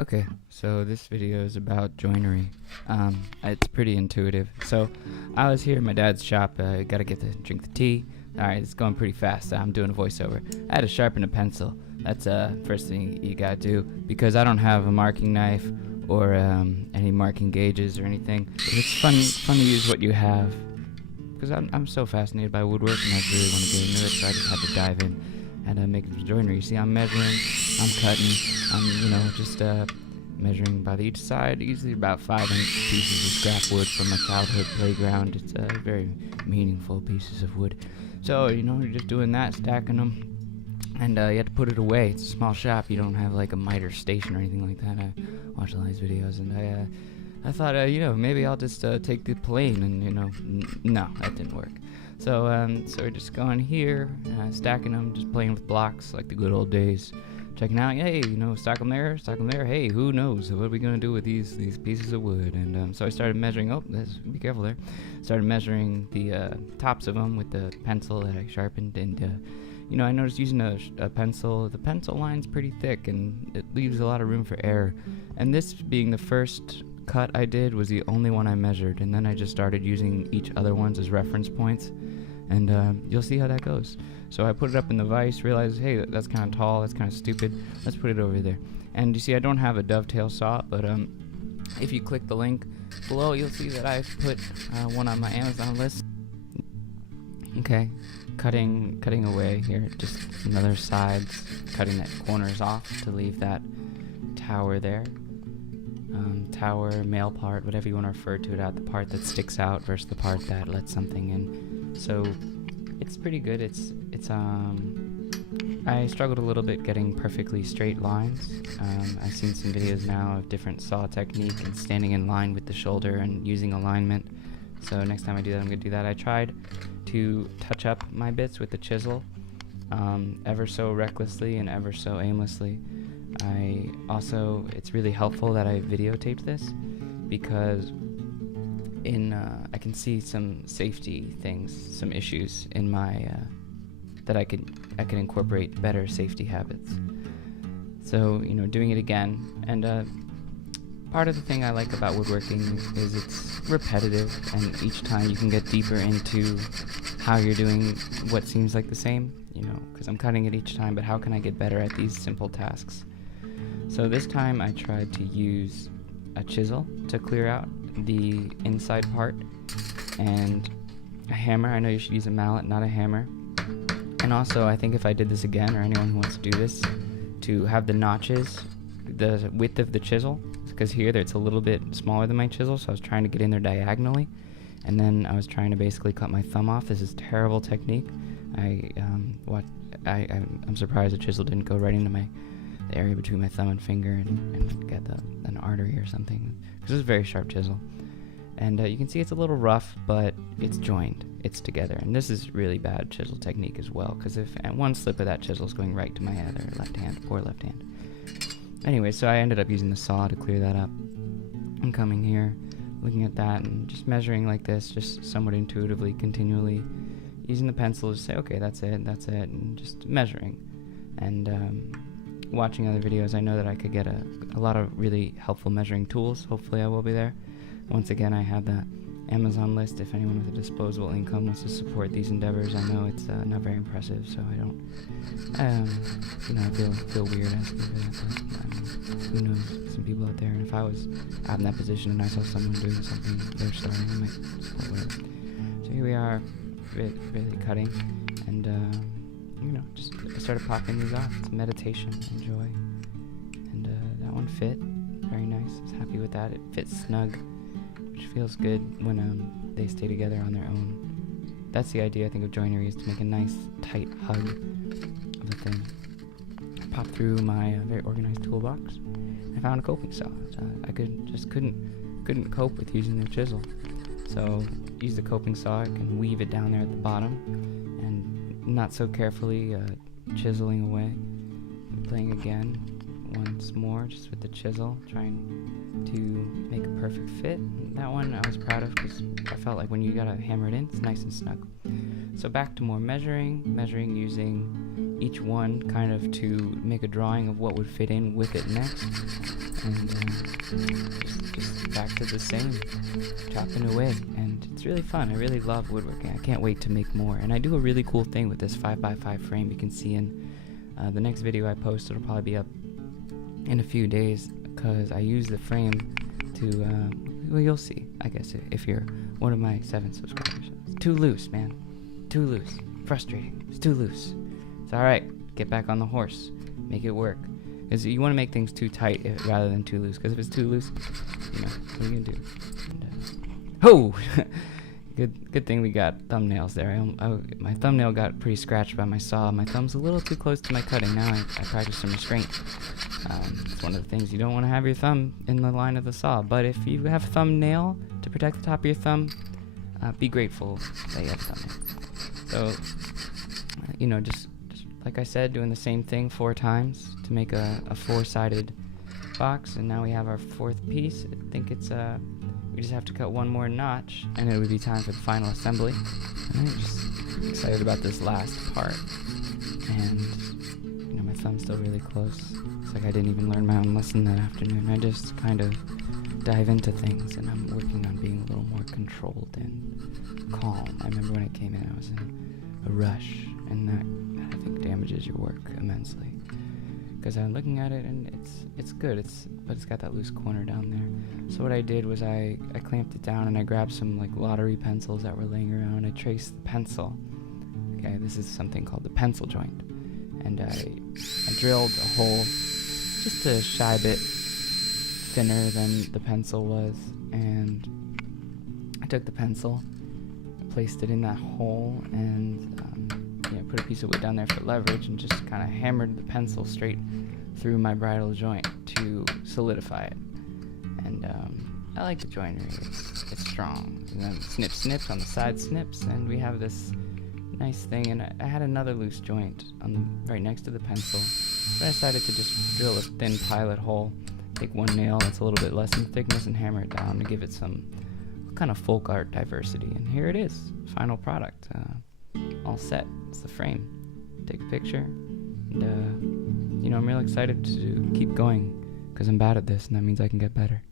Okay, so this video is about joinery. It's pretty intuitive. So I was here at my dad's shop, gotta get to drink the tea. Alright, it's going pretty fast. I'm doing a voiceover. I had to sharpen a pencil. That's first thing you gotta do, because I don't have a marking knife or any marking gauges or anything. It's fun to use what you have, because I'm so fascinated by woodworking. I really want to get into it, so I just had to dive in and make joinery. You see, I'm measuring, I'm cutting, I'm just measuring by each side, usually about 5-inch pieces of scrap wood from my childhood playground. It's very meaningful pieces of wood. So you're just doing that, stacking them, and you have to put it away. It's a small shop. You don't have like a miter station or anything like that. I watch a lot of these videos, and I thought maybe I'll just take the plane, and no, that didn't work. So we're just going here, stacking them, just playing with blocks like the good old days. Checking out, hey, stack them there, hey, who knows, what are we going to do with these pieces of wood? And so I started measuring, be careful there, started measuring the tops of them with the pencil that I sharpened, and I noticed using a pencil, the pencil line's pretty thick, and it leaves a lot of room for error. And this being the first cut I did was the only one I measured, and then I just started using each other ones as reference points, and you'll see how that goes. So I put it up in the vise, realized, hey, that's kind of tall, that's kind of stupid, let's put it over there. And you see, I don't have a dovetail saw, but if you click the link below, you'll see that I've put one on my Amazon list. Okay, cutting away here, just another sides, cutting the corners off to leave that tower there. Tower, male part, whatever you want to refer to it at, the part that sticks out versus the part that lets something in. So it's pretty good. I struggled a little bit getting perfectly straight lines. I've seen some videos now of different saw technique and standing in line with the shoulder and using alignment. So next time I do that, I'm going to do that. I tried to touch up my bits with the chisel, ever so recklessly and ever so aimlessly. It's really helpful that I videotaped this, because I can see some safety things, some issues in my that I could incorporate better safety habits. So doing it again, and part of the thing I like about woodworking is it's repetitive, and each time you can get deeper into how you're doing what seems like the same, because I'm cutting it each time, but how can I get better at these simple tasks? So this time I tried to use a chisel to clear out the inside part, and a hammer. I know you should use a mallet, not a hammer. And also, I think if I did this again, or anyone who wants to do this, to have the notches, the width of the chisel, because here it's a little bit smaller than my chisel, so I was trying to get in there diagonally, and then I was trying to basically cut my thumb off. This is terrible technique. I'm surprised the chisel didn't go right into the area between my thumb and finger and get an artery or something, because it's a very sharp chisel. And you can see it's a little rough, but it's joined, it's together. And this is really bad chisel technique as well, because if one slip of that chisel is going right to my other left hand, poor left hand. Anyway, so I ended up using the saw to clear that up. I'm coming here, looking at that, and just measuring like this, just somewhat intuitively, continually, using the pencil to say, okay, that's it, and just measuring. And watching other videos, I know that I could get a lot of really helpful measuring tools. Hopefully I will be there. Once again, I have that Amazon list. If anyone with a disposable income wants to support these endeavors, I know it's not very impressive, so I don't, I feel weird asking for that, but who knows, some people out there, and if I was out in that position and I saw someone doing something they're starting, I might support whatever. So here we are, really cutting, and I started popping these off. It's meditation, enjoy. And that one fit very nice. I was happy with that. It fits snug, which feels good when they stay together on their own. That's the idea, I think, of joinery, is to make a nice tight hug of the thing. I popped through my very organized toolbox. I found a coping saw. I couldn't cope with using the chisel, so use the coping saw. I can weave it down there at the bottom, and not so carefully chiseling away, playing again once more just with the chisel, trying to make a perfect fit. That one I was proud of, because I felt like when you gotta hammer it in, it's nice and snug. So back to more measuring using each one kind of to make a drawing of what would fit in with it next. And just back to the same, chopping away. And it's really fun. I really love woodworking. I can't wait to make more. And I do a really cool thing with this 5x5 frame. You can see in the next video I post. It'll probably be up in a few days, because I use the frame to, well, you'll see, I guess, if you're one of my 7 subscribers. It's too loose, man. Too loose. Frustrating. It's too loose. It's alright. Get back on the horse. Make it work. Because you want to make things too tight rather than too loose. Because if it's too loose, you know, what are you going to do? And, oh! Good thing we got thumbnails there. My thumbnail got pretty scratched by my saw. My thumb's a little too close to my cutting. Now I practice some restraint. It's one of the things, you don't want to have your thumb in the line of the saw. But if you have a thumbnail to protect the top of your thumb, be grateful that you have a thumbnail. So, you know, just like I said, doing the same thing 4 times to make a 4-sided box. And now we have our 4th piece. I think it's we just have to cut one more notch, and it would be time for the final assembly. And I'm just excited about this last part. And, you know, my thumb's still really close. It's like I didn't even learn my own lesson that afternoon. I just kind of dive into things, and I'm working on being a little more controlled and calm. I remember when it came in, I was in a rush, and that I think damages your work immensely. Because I'm looking at it, and it's good, but it's got that loose corner down there. So what I did was I clamped it down, and I grabbed some like lottery pencils that were laying around. I traced the pencil. Okay, this is something called the pencil joint, and I drilled a hole just a shy bit thinner than the pencil was, and I took the pencil, placed it in that hole, and put a piece of wood down there for leverage, and just kind of hammered the pencil straight through my bridle joint to solidify it. And I like the joinery. It's strong. And then snips on the side snips, and we have this nice thing. And I had another loose joint right next to the pencil, but I decided to just drill a thin pilot hole, take one nail that's a little bit less in thickness, and hammer it down to give it some kind of folk art diversity. And here it is, final product. All set. It's the frame. Take a picture, and I'm real excited to keep going, because I'm bad at this, and that means I can get better.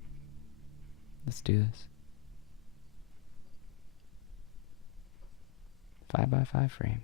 Let's do this. 5x5 frame.